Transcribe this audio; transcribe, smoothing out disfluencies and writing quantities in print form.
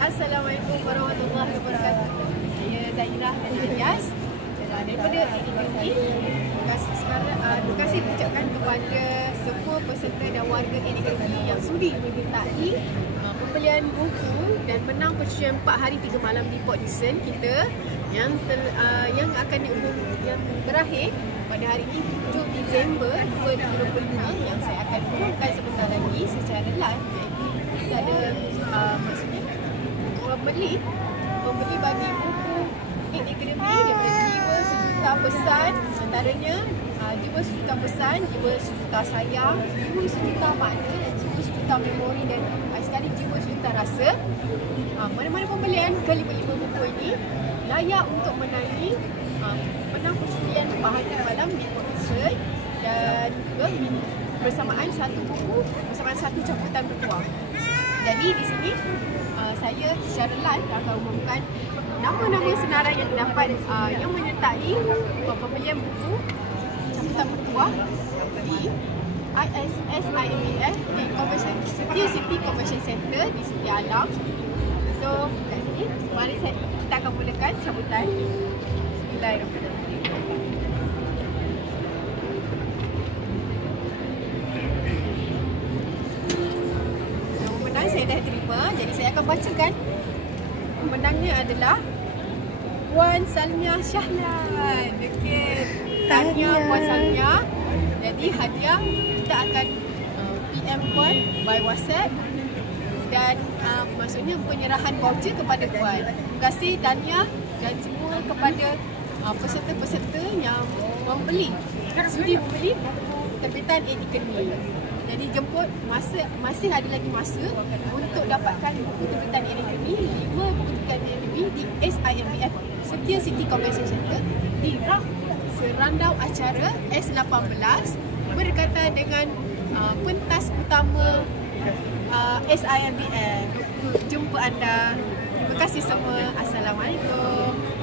Assalamualaikum warahmatullahi wabarakatuh. Saya Zairah dan Ayas daripada ADKT. Terima kasih ucapkan kepada semua peserta dan warga ADKT yang sudi menyertai pembelian buku dan menang percutian 4 hari 3 malam di Port Dickson kita yang berakhir pada hari ini 7 Disember 2025 yang saya akan umumkan sebentar lagi secara live. Kita ada maksudnya pembeli bagi buku Akademi daripada Jiwa Sejuta Pesan, antaranya Jiwa Sejuta Pesan, Jiwa Sejuta Sayang, Jiwa Sejuta Makna, Jiwa Sejuta Memori dan sekali Jiwa Sejuta Rasa. Mana-mana pembelian kelima buku ini layak untuk menangi menang percutian 4 hari malam di Port Dickson dan juga bersamaan satu buku bersamaan satu cabutan bertuah. Jadi di sini saya secara live akan umumkan nama-nama senarai yang didapat yang menyertai pembelian buku cabutan bertuah di ISSIMBF di Setia City Convention Center di Setia Alam. So kat sini mari kita akan mulakan cabutan. Bismillahirrahmanirrahim. Saya dah terima, jadi saya akan bacakan. Pemenangnya adalah Puan Salmiah Syahlan. Okey, tahniah Puan Salmiah. Jadi hadiah kita akan PM Puan by WhatsApp dan maksudnya penyerahan voucher kepada Puan. Terima kasih tahniah dan semua kepada peserta-peserta yang sudi membeli buku terbitan Akademi. Jadi jemput masih ada lagi masa untuk dapatkan buku terbitan Akademi, 5 buku terbitan Akademi di SIMBF Setia City Convention Center di rak serandau acara S18 berdekatan dengan pentas utama SIMBF. Jumpa anda. Terima kasih semua. Assalamualaikum.